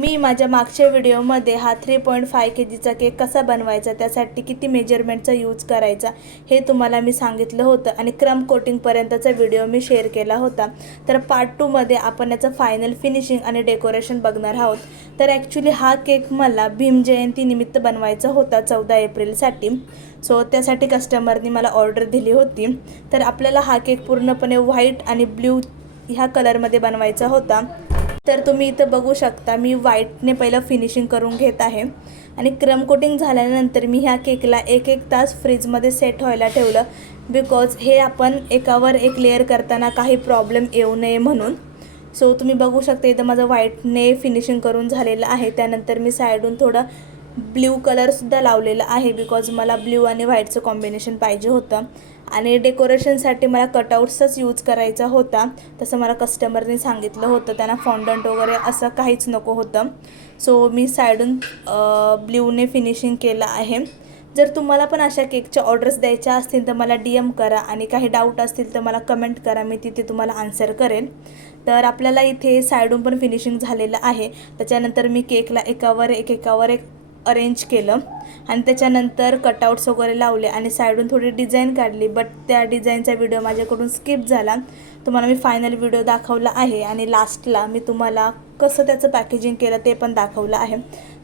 मी माझ्या मागच्या व्हिडिओमध्ये हा 3.5 kgचा केक कसा बनवायचा, त्यासाठी किती मेजरमेंटचा यूज करायचा हे तुम्हाला मी सांगितलं होतं आणि क्रम कोटिंगपर्यंतचा व्हिडिओ मी शेअर केला होता। तर पार्ट 2 मध्ये आपण याचं फायनल फिनिशिंग आणि डेकोरेशन बघणार आहोत। तर ॲक्च्युली हा केक मला भीम जयंती निमित्त बनवायचा होता 14 एप्रिलसाठी। सो त्यासाठी कस्टमरनी मला ऑर्डर दिली होती। तर आपल्याला हा केक पूर्णपणे व्हाईट आणि ब्ल्यू ह्या कलरमध्ये बनवायचा होता। तर तुम्ही इथं बघू शकता मी व्हाईटने पहिलं फिनिशिंग करून घेत आहे आणि क्रम कोटिंग झाल्यानंतर मी ह्या केकला एक तास फ्रीजमध्ये सेट व्हायला ठेवलं, बिकॉज हे आपण एकावर एक लेअर करताना काही प्रॉब्लेम येऊ नये म्हणून। सो तुम्ही बघू शकता इथं माझं व्हाईटने फिनिशिंग करून झालेलं आहे। त्यानंतर मी साईडून थोडं ब्ल्यू कलरसुद्धा लावलेला आहे, बिकॉज मला ब्ल्यू आणि व्हाईटचं कॉम्बिनेशन पाहिजे होतं आणि डेकोरेशनसाठी मला कटआउट्सचाच यूज करायचा होता, तसं मला कस्टमरने सांगितलं होतं। त्यांना फॉन्डंट वगैरे असं काहीच नको होतं। सो मी साईडून ब्ल्यूने फिनिशिंग केलं आहे। जर तुम्हाला पण अशा केकच्या ऑर्डर्स द्यायच्या असतील तर मला DM करा आणि काही डाऊट असतील तर मला कमेंट करा, मी तिथे तुम्हाला आन्सर करेन। तर आपल्याला इथे साईडून पण फिनिशिंग झालेलं आहे। त्याच्यानंतर मी केकला एकावर एक अरेंज केलं आणि त्याच्यानंतर कटआउट्स वगैरे लावले आणि साईडून थोडी डिझाईन काढली, बट त्या डिझाईनचा व्हिडिओ माझ्याकडून स्किप झाला। तुम्हाला मी फायनल व्हिडिओ दाखवला आहे आणि लास्टला मी तुम्हाला कसं त्याचं पॅकेजिंग केलं ते पण दाखवलं आहे।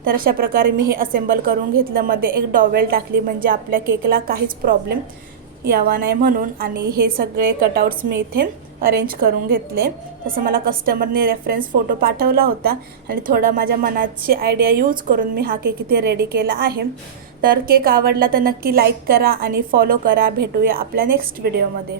तर अशा प्रकारे मी हे असेंबल करून घेतलं, मध्ये एक डॉवेल टाकली म्हणजे आपल्या केकला काहीच प्रॉब्लेम यावा नाही म्हणून। आणि हे सगळे कटआउट्स मी इथे अरेंज करून घेतले। तसं मला कस्टमरने रेफरन्स फोटो पाठवला होता आणि थोडं माझ्या मनाची आयडिया यूज करून मी हा केक इथे रेडी केला आहे। तर केक आवडला तर नक्की लाईक करा आणि फॉलो करा। भेटूया आपल्या नेक्स्ट व्हिडिओमध्ये।